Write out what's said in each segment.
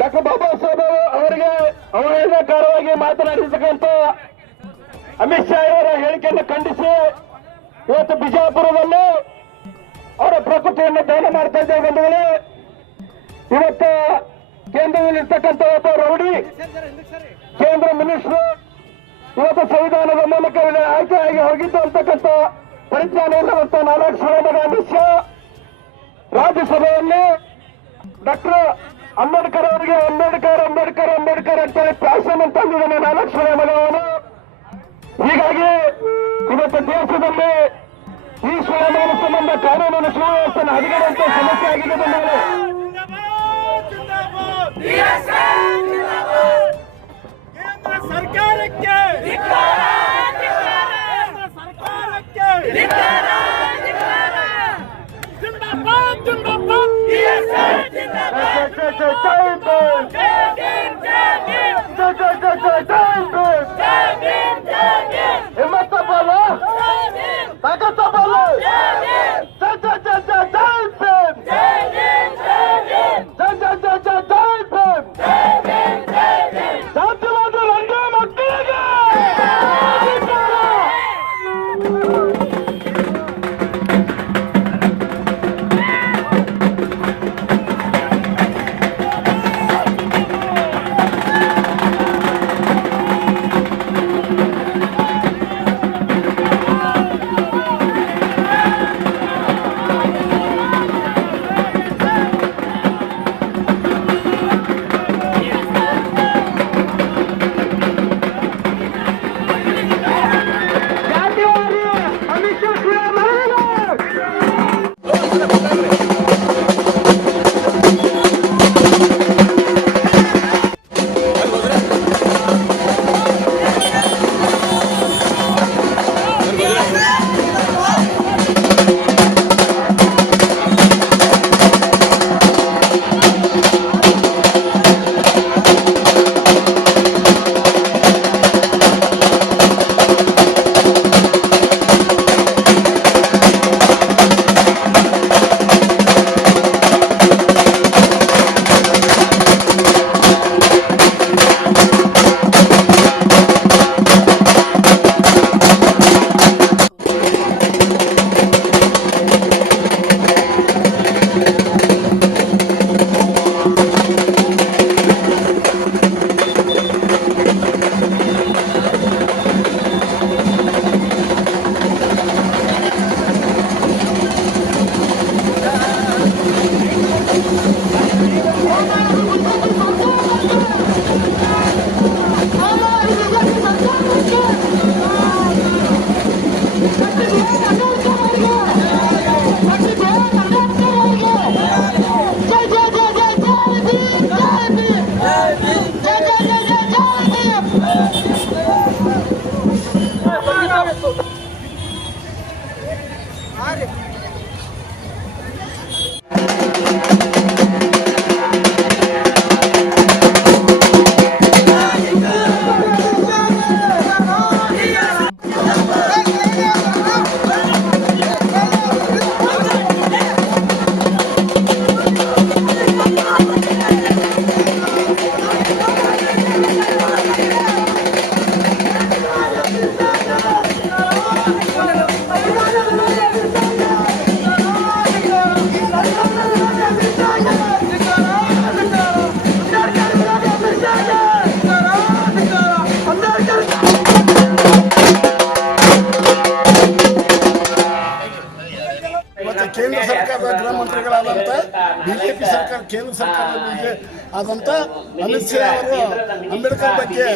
Doctor Baba Saheb ಅವರಿಗೆ ಅವಹೇಳನಕಾರವಾಗಿ ಮಾತನಾಡಿರ್ತಕ್ಕಂಥ ಅಮಿತ್ ಶಾ ಅವರ ಹೇಳಿಕೆಯನ್ನು ಖಂಡಿಸಿ, ಇವತ್ತು ಬಿಜಾಪುರದಲ್ಲಿ ಅವರ ಪ್ರಕೃತಿಯನ್ನು ದಾನ ಮಾಡ್ತಾ ಇದ್ದೇವೆ ಬಂಧುಗಳೇ. ಇವತ್ತು ಕೇಂದ್ರದಲ್ಲಿರ್ತಕ್ಕಂಥ ಒಬ್ಬ ರೌಡಿ, ಕೇಂದ್ರ ಮಿನಿಸ್ಟರ್ ಇವತ್ತು ಸಂವಿಧಾನದ ಮೂಲಕ ಆಯ್ಕೆಯಾಗಿ ಹೋಗಿದ್ದು ಅಂತಕ್ಕಂಥ ಪರಿಜ್ಞಾನ ಇಲ್ಲವಂತ ನಾಲ್ಕು ಮಗ ಅಮಿತ್ ಶಾ ರಾಜ್ಯಸಭೆಯಲ್ಲಿ ಡಾಕ್ಟರ್ ಅಂಬೇಡ್ಕರ್ ಅವರಿಗೆ ಅಂಬೇಡ್ಕರ್ ಅಂಬೇಡ್ಕರ್ ಅಂಬೇಡ್ಕರ್ ಅಂತ ಅಂದಿದ್ದಾನೆ ನಾಲ್ಕು ಮಗ ಅವನು ಹೀಗಾಗಿ ಇವತ್ತು ದೇಶದಲ್ಲಿ ಈ ಸುಳಮನ ಸಂಬಂಧ ಕಾನೂನು ಸುವ್ಯವಸ್ಥೆಯನ್ನು ಹದಿಗೆಡುವಂತ ಸಮಸ್ಯೆ ಆಗಿದೆ ಕೇಂದ್ರ ಸರ್ಕಾರ ಆದಂತ ಅಮಿತ್ ಶಾ ಅವರು ಅಂಬೇಡ್ಕರ್ ಬಗ್ಗೆ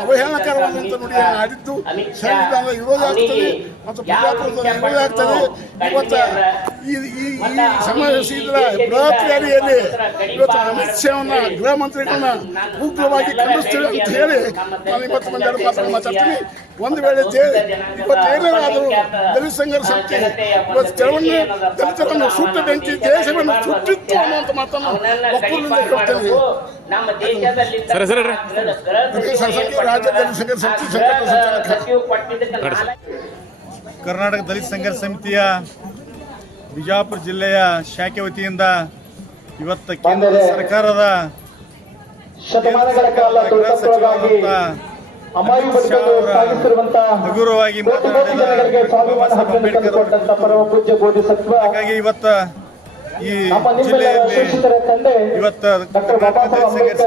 ಅವಹೇಳನಕರವಾದಂತ ನುಡಿ ಆಡಿದ್ದು ಸಂವಿಧಾನದ ವಿರೋಧ ಆಗ್ತದೆ ಮತ್ತು ಪ್ರಜಾಪ್ರಭುತ್ವದ ವಿರೋಧ ಆಗ್ತದೆ. ಇವತ್ತ ಈ ಈ ಸಮಾಜ ಇದ್ರ ಬೃಹತ್ ರ್ಯಾಲಿಯಲ್ಲಿ ಇವತ್ತು ಅಮಿತ್ ಶಾವನ್ನ ಗೃಹ ಮಂತ್ರಿಗಳನ್ನ ಉಗ್ರವಾಗಿ ಖಂಡಿಸ್ತೀವಿ ಅಂತ ಹೇಳಿ ನಾನು ಇವತ್ತು ಒಂದೆರಡು ಮಾತ್ರ ಮಾತಾಡ್ತೀನಿ. ಒಂದು ವೇಳೆ ಜೆ ದಲಿತ ಸಂಘರ್ಷ ಸಮಿತಿ ಇವತ್ತು ಕೆಲವೊಂದು ದಲಿತರನ್ನು ಸುಟ್ಟ ಬೆಂಕಿ ದೇಶವನ್ನು ಸುಟ್ಟಿತ್ತು ಅನ್ನುವಂಥ ಮಾತನ್ನು ಹೇಳ್ತೇನೆ. ರಾಜ್ಯ ದಲಿತ ಸಂಘರ್ಷ ಸಮಿತಿ ಸಂಘಟನಾ ಸಂಚಾಲಕ ಕರ್ನಾಟಕ ದಲಿತ ಸಂಘರ್ಷ ಸಮಿತಿಯ ಬಿಜಾಪುರ ಜಿಲ್ಲೆಯ ಶಾಖೆ ವತಿಯಿಂದ ಇವತ್ತು ಕೇಂದ್ರ ಸರ್ಕಾರದ ಗೃಹ ಸಚಿವರಾದಂಥ ಹಗುರವಾಗಿ ಬಾಬಾ ಸಾಹೇಬ್ ಅಂಬೇಡ್ಕರ್ ಹಾಗಾಗಿ ಇವತ್ತು ಈ ಜಿಲ್ಲೆಯಲ್ಲಿ ಇವತ್ತು ಕರ್ನಾಟಕ ದಲಿತ ಸಂಘರ್ಷ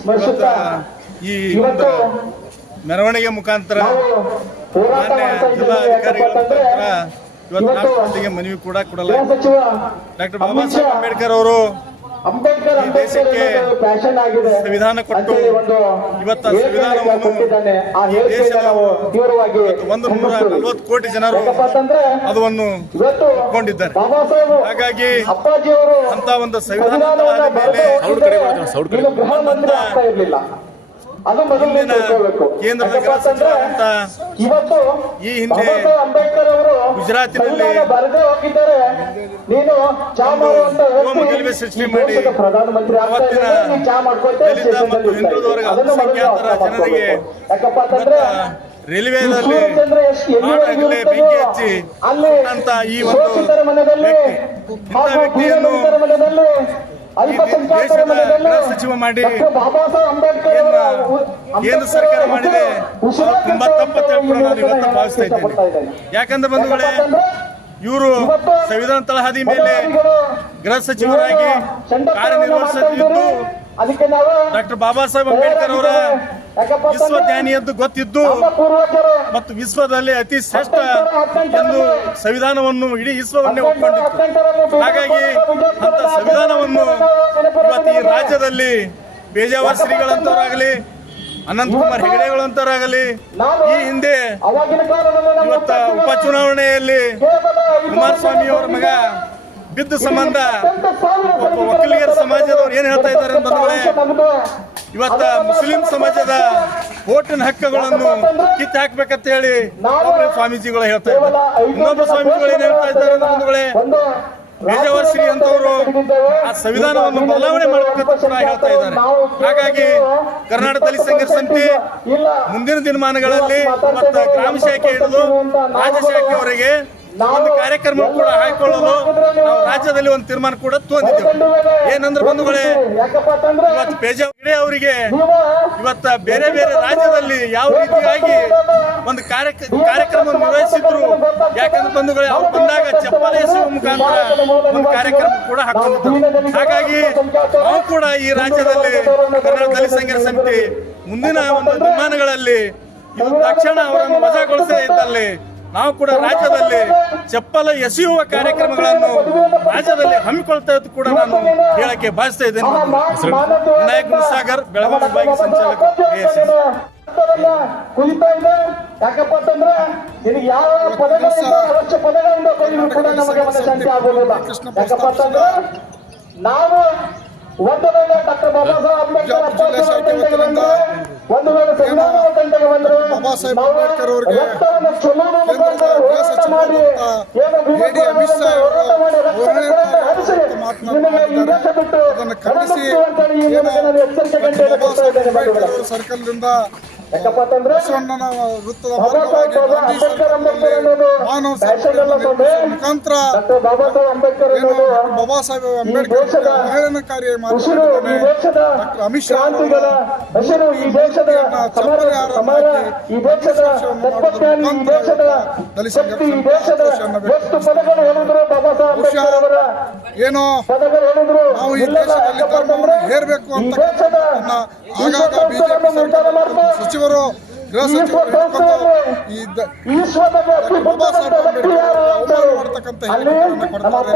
ಸ್ಮರಿಸುತ್ತಾ ಈ ಇವತ್ತು ಒಂದು ಮೆರವಣಿಗೆ ಮುಖಾಂತರ ಜಿಲ್ಲಾ ಮಾನ್ಯ ಜಿಲ್ಲಾಧಿಕಾರಿಗಳ ಮುಖಾಂತರ ಇವತ್ತು ರಾಷ್ಟ್ರಪತಿಗೆ ಮನವಿ ಕೂಡ ಕೊಡಲ್ಲ ಕೊಡಲಾಗಿದೆ ಡಾಕ್ಟರ್ ಬಾಬಾ ಸಾಹೇಬ್ ಅಂಬೇಡ್ಕರ್ ಅವರು ಅಂಬೇಡ್ಕರ್ ಅಂಬೇಡ್ಕರ್ ದೇಶಕ್ಕೆ ಅನ್ನೋದು ಫ್ಯಾಷನ್ ಆಗಿದೆ ಸಂವಿಧಾನ ಕೊಟ್ಟು ಇವತ್ತ ಒಂದು ಇವತ್ತು ಸಂವಿಧಾನವನ್ನು ದೇಶದ ಒಂದು ನೂರ. ನಲವತ್ತು ಕೋಟಿ ಜನರು ಅದನ್ನು ಇವತ್ತು ಒಪ್ಕೊಂಡಿದ್ದಾರೆ. ಬಾಬಾ ಸಾಹೇಬ್ ಹಾಗಾಗಿ ಅಪ್ಪಾಜಿ ಅವರು ಅಂತ ಒಂದು ಸಂವಿಧಾನ ಮೇಲೆ ಕೇಂದ್ರದ ಈ ಹಿಂದೆ ಅಂಬೇಡ್ಕರ್ ಅವರು ಗುಜರಾತಿನಲ್ಲಿ ಮಂತ್ರಿ ಸೃಷ್ಟಿ ಮಾಡಿ ಅವತ್ತಿನ ದಲಿತ ಮತ್ತು ಇರ್ತಾ ಹಿಂದುಳಿದ ಇದ್ದೀಯ. ವರ್ಗ ಅದನ್ನು ಅಲ್ಪಸಂಖ್ಯಾತರ ಜನರಿಗೆ ಎಲ್ಲಿವರೆಗೂ ಬೆಂಕಿ ಹಚ್ಚಿ ಅಂತ ಈ ಒಂದು ವ್ಯಕ್ತಿ, ಇಂಥ ವ್ಯಕ್ತಿಯನ್ನು ಸಚಿವ ಮಾಡಿ ಕೇಂದ್ರ ಸರ್ಕಾರ ಮಾಡಿದೆ? ತುಂಬಾ ತಪ್ಪು ಹೇಳ್ಕೊಂಡು ನಾನು ಇವತ್ತು ಭಾವಿಸ್ತಾ ಇದ್ದೇನೆ. ಯಾಕಂದ್ರೆ ಬಂಧುಗಳೇ ಇವರು ಸಂವಿಧಾನ ತಳಹದಿ ಮೇಲೆ ಗೃಹ ಸಚಿವರಾಗಿ ಕಾರ್ಯನಿರ್ವಹಿಸುತ್ತಿದ್ದು ಡಾಕ್ಟರ್ ಬಾಬಾ ಸಾಹೇಬ್ ಅಂಬೇಡ್ಕರ್ ಅವರ ಎಂದು ಗೊತ್ತಿದ್ದು ಮತ್ತು ವಿಶ್ವದಲ್ಲಿ ಅತಿ ಶ್ರೇಷ್ಠ ಎಂದು ಸಂವಿಧಾನವನ್ನು ಇಡೀ ವಿಶ್ವವನ್ನೇ ಒಪ್ಪಿಕೊಂಡಿತ್ತು ಹಾಗಾಗಿ ಅಂತ ಸಂವಿಧಾನವನ್ನು ಇವತ್ತು ಈ ರಾಜ್ಯದಲ್ಲಿ ಬೇಜಾವರ್ ಶ್ರೀಗಳಂತವರಾಗಲಿ ಅನಂತಕುಮಾರ್ ಹೆಗಡೆಗಳಂತವರಾಗಲಿ ಈ ಹಿಂದೆ ಇವತ್ತ ಉಪಚುನಾವಣೆಯಲ್ಲಿ ಕುಮಾರಸ್ವಾಮಿ ಅವರ ಮಗ ಬಿದ್ದ ಸಂಬಂಧ ಒಬ್ಬ ಒಕ್ಕಲಿಗರ ಸಮಾಜದವ್ರು ಏನ್ ಹೇಳ್ತಾ ಇದ್ದಾರೆ ಅಂತಂದ್ರೆ ಇವತ್ತ ಮುಸ್ಲಿಂ ಸಮಾಜದ ಓಟಿನ ಹಕ್ಕುಗಳನ್ನು ಕಿತ್ತು ಹಾಕ್ಬೇಕಂತ ಹೇಳಿ ಸ್ವಾಮೀಜಿಗಳು ಹೇಳ್ತಾ ಇದ್ದಾರೆ. ಇನ್ನೊಬ್ಬ ಸ್ವಾಮೀಜಿಗಳು ಏನ್ ಹೇಳ್ತಾ ಇದ್ದಾರೆ ಬಂಧುಗಳೇ ಬೇಜಾವರ್ ಶ್ರೀ ಅಂತವರು ಆ ಸಂವಿಧಾನವನ್ನು ಬದಲಾವಣೆ ಮಾಡಬೇಕಂತ ಕೂಡ ಹೇಳ್ತಾ ಇದ್ದಾರೆ. ಹಾಗಾಗಿ ಕರ್ನಾಟಕ ದಲಿತ ಸಂಘರ್ಷ ಸಮಿತಿ ಮುಂದಿನ ದಿನಮಾನಗಳಲ್ಲಿ ಮತ್ತು ಗ್ರಾಮ ಶಾಖೆ ಹಿಡಿದು ರಾಜ್ಯ ಶಾಖೆಯವರೆಗೆ ಒಂದು ಕಾರ್ಯಕ್ರಮ ಕೂಡ ಹಾಕಿಕೊಳ್ಳಲು ನಾವು ರಾಜ್ಯದಲ್ಲಿ ಒಂದು ತೀರ್ಮಾನ ಕೂಡ ತಗೊಂಡಿದ್ದೇವೆ ಏನಂದ್ರೆ ಬಂಧುಗಳೇ ಇವತ್ತು ಪೇಜಾವಿಡೆ ಅವರಿಗೆ ಇವತ್ತ ಬೇರೆ ಬೇರೆ ರಾಜ್ಯದಲ್ಲಿ ಯಾವ ರೀತಿಯಾಗಿ ಒಂದು ಕಾರ್ಯಕ್ರ ಕಾರ್ಯಕ್ರಮ ನಿರ್ವಹಿಸಿದ್ರು. ಯಾಕಂದ್ರೆ ಬಂಧುಗಳೇ ಅವ್ರು ಬಂದಾಗ ಚಪ್ಪಲ ಎಸೆಯುವ ಮುಖಾಂತರ ಒಂದು ಕಾರ್ಯಕ್ರಮ ಕೂಡ ಹಾಕೊಂಡಿದ್ರು ಹಾಗಾಗಿ ನಾವು ಕೂಡ ಈ ರಾಜ್ಯದಲ್ಲಿ ಕನ್ನಡ ದಲಿತ ಸಂಘರ್ಷ ಸಮಿತಿ ಮುಂದಿನ ಒಂದು ನಿರ್ಮಾಣಗಳಲ್ಲಿ ಇವತ್ತು ತಕ್ಷಣ ಅವರನ್ನು ವಜಾಗೊಳಿಸದೇ ಇದ್ದಲ್ಲಿ ನಾವು ಕೂಡ ರಾಜ್ಯದಲ್ಲಿ ಚಪ್ಪಲ ಎಸೆಯುವ ಕಾರ್ಯಕ್ರಮಗಳನ್ನು ರಾಜ್ಯದಲ್ಲಿ ಹಮ್ಮಿಕೊಳ್ತಾ ಇದ್ದು ಕೂಡ ನಾನು ಹೇಳಕ್ಕೆ ಬಯಸ್ತಾ ಇದ್ದೇನೆ. ವಿನಾಯಕ್ ಸಾಗರ್ ಬೆಳಗಾವಿ ಬೈಕ್ ಸಂಚಾಲಕ. ಕುಳಿತಾ ಇದೆ. ಯಾಕಪ್ಪ ಅಂತಂದ್ರೆ ನಿನಗೆ ಯಾವ ಪದಗಳಿಂದ ಅವಶ್ಯ ಪದಗಳಿಂದ ಕೊಯ್ಲು ಕೂಡ ನಮಗೆ ಮನಶಾಂತಿ ಆಗೋದಿಲ್ಲ. ಯಾಕಪ್ಪ ಅಂತಂದ್ರೆ ನಾವು ಒಂದು ವೇಳೆ ಡಾಕ್ಟರ್ ಬಾಬಾ ಸಾಹೇಬ್ ಅಂಬೇಡ್ಕರ್ ಒಂದು ವೇಳೆ ಸಂವಿಧಾನದ ಕಂಟಕ ಬಂದ್ರೆ ಬಾಬಾ ಸಾಹೇಬ್ ಅಂಬೇಡ್ಕರ್ ಅವರಿಗೆ ಗೃಹ. ಅಮಿತ್ ಶಾ ಅದನ್ನು ಖಂಡಿಸಿ ಸಾಹೇಬ್ ಅಂಬೇಡ್ಕರ್. ಅವರ ಸರ್ಕಲ್ನಿಂದ ಯಾಕಪ್ಪ ಅಂತಂದ್ರೆ ವೃತ್ತದ. ಮುಖಾಂತರ ಬಾಬಾ ಸಾಹೇಬ್ ಅಂಬೇಡ್ಕರ್ ಬಾಬಾ ಸಾಹೇಬ್ ಅಂಬೇಡ್ಕರ್ ಅವಹೇಳನಕಾರಿ ಡಾಕ್ಟರ್ ಅಮಿತ್ ಶಾ ಕ್ರಾಂತಿಗಳ ಅವರ ಏನೋ ನಾವು ಈ ದೇಶದಲ್ಲಿ ಧರ್ಮವನ್ನು ಹೇರಬೇಕು ಅಂತ ಆಗಾಗ ಬಿಜೆಪಿ ಸರ್ಕಾರ ಸಚಿವರು ಗೃಹ ಮಾಡ್ತಕ್ಕಂಥ ಹೇಳಿಕೆಗಳನ್ನ ಕೊಡ್ತಾರೆ.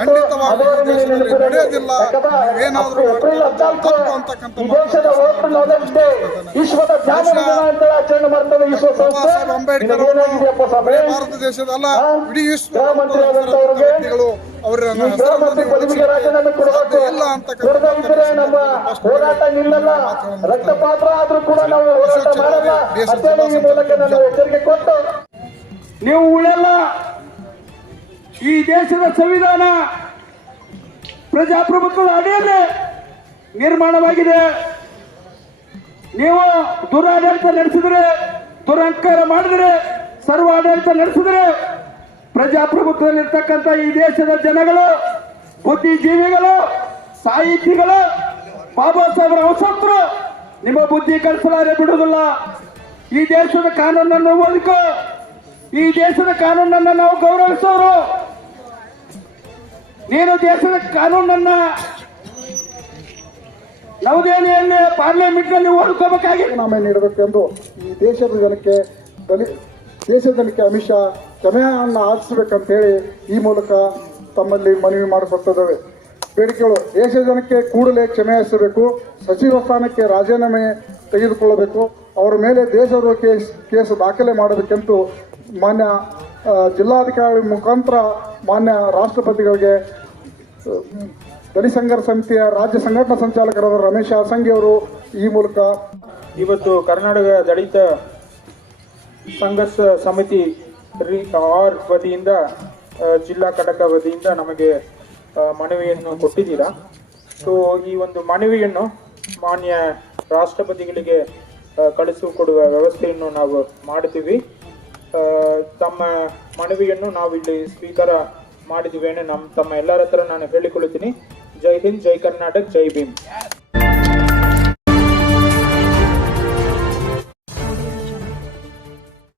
ಖಂಡಿತವಾಗಿ ದೇಶದಲ್ಲಿ ನಡೆಯೋದಿಲ್ಲ. ಏನಾದ್ರೂ ತಪ್ಪು ಅಂತಕ್ಕಂಥ ಬಾಬಾ ಸಾಹೇಬ್ ಅಂಬೇಡ್ಕರ್ ಭಾರತ ದೇಶದ ಅಲ್ಲ ಹಾ? ಇಡೀ ವ್ಯಕ್ತಿಗಳು ಇಲ್ಲ ನಮ್ಮ ಹೋರಾಟ ನಿಲ್ಲಲ್ಲ. ರಕ್ತಪಾತ್ರ ಆದ್ರೂ ಕೂಡ ನಾವು ಹೋರಾಟ ಮಾಡಲ್ಲ. ಅಂತೇಳಿ ಮೂಲಕ ನಾನು ಎಚ್ಚರಿಕೆ ಕೊಟ್ಟು ನೀವು ಉಳಲ್ಲ. ಈ ದೇಶದ ಸಂವಿಧಾನ ಪ್ರಜಾಪ್ರಭುತ್ವದ ಅಡಿಯಲ್ಲಿ ನಿರ್ಮಾಣವಾಗಿದೆ. ನೀವು ದುರಾಡಳಿತ ನಡೆಸಿದ್ರೆ ದುರಂಕಾರ ಮಾಡಿದ್ರೆ ಸರ್ವ ಆಡಳಿತ ನಡೆಸಿದ್ರೆ ಪ್ರಜಾಪ್ರಭುತ್ವದಲ್ಲಿರ್ತಕ್ಕಂಥ ಈ ದೇಶದ ಜನಗಳು, ಬುದ್ಧಿಜೀವಿಗಳು, ಸಾಹಿತಿಗಳು, ಬಾಬಾ ಸಾಹೇಬರ ಅವಸಂತರು ನಿಮ್ಮ ಬುದ್ಧಿ ಕಲಿಸಲಾರೆ ಬಿಡುವುದಿಲ್ಲ. ಈ ದೇಶದ ಕಾನೂನನ್ನು ಓದಿಕೋ. ಈ ದೇಶದ ಕಾನೂನನ್ನು ನಾವು ಗೌರವಿಸೋರು. ನೀನು ದೇಶದ ಕಾನೂನನ್ನ ನವದೆಹಲಿಯಲ್ಲಿ ಪಾರ್ಲಿಮೆಂಟ್ನಲ್ಲಿ ಓದ್ಕೋಬೇಕಾಗಿ ರಾಜೀನಾಮೆ ನೀಡಬೇಕೆಂದು ಈ ದೇಶದ ಜನಕ್ಕೆ ದಲಿ ದೇಶದ ಜನಕ್ಕೆ ಅಮಿತ್ ಶಾ ಕ್ಷಮೆಯನ್ನು ಆಚಿಸಬೇಕಂತ ಹೇಳಿ ಈ ಮೂಲಕ ತಮ್ಮಲ್ಲಿ ಮನವಿ ಮಾಡಿಕೊಟ್ಟಿದ್ದೇವೆ. ಬೇಡಿಕೆಗಳು ದೇಶದ ಜನಕ್ಕೆ ಕೂಡಲೇ ಕ್ಷಮೆ ಸಚಿವ ಸ್ಥಾನಕ್ಕೆ ರಾಜೀನಾಮೆ ತೆಗೆದುಕೊಳ್ಳಬೇಕು, ಅವರ ಮೇಲೆ ದೇಶದ್ರೋಹ ಕೇಸ್ ಕೇಸ್ ದಾಖಲೆ ಮಾಡಬೇಕೆಂದು ಮಾನ್ಯ ಜಿಲ್ಲಾಧಿಕಾರಿ ಮುಖಾಂತರ ಮಾನ್ಯ ರಾಷ್ಟ್ರಪತಿಗಳಿಗೆ ದಲಿತ ಸಂಘರ್ ಸಮಿತಿಯ ರಾಜ್ಯ ಸಂಘಟನಾ ಸಂಚಾಲಕರಾದ ರಮೇಶ್ ಆಸಂಗಿ ಅವರು ಈ ಮೂಲಕ ಇವತ್ತು ಕರ್ನಾಟಕ ದಲಿತ ಸಂಘರ್ಷ ಸಮಿತಿ ರಿ ಆರ್ ವತಿಯಿಂದ ಜಿಲ್ಲಾ ಘಟಕ ವತಿಯಿಂದ ನಮಗೆ ಮನವಿಯನ್ನು ಕೊಟ್ಟಿದ್ದೀರಾ? ಸೊ ಈ ಒಂದು ಮನವಿಯನ್ನು ಮಾನ್ಯ ರಾಷ್ಟ್ರಪತಿಗಳಿಗೆ ಕಳಿಸಿಕೊಡುವ ವ್ಯವಸ್ಥೆಯನ್ನು ನಾವು ಮಾಡ್ತೀವಿ ತಮ್ಮ ಮನವಿಯನ್ನು ನಾವು ಇಲ್ಲಿ ಸ್ವೀಕಾರ ಮಾಡಿದ್ದೀವಿ ನಮ್ಮ ತಮ್ಮ ಎಲ್ಲರ ಹತ್ರ ನಾನು ಹೇಳಿಕೊಳ್ಳುತ್ತೀನಿ. ಜೈ ಹಿಂದ್, ಜೈ ಕರ್ನಾಟಕ್, ಜೈ ಭೀಮ್.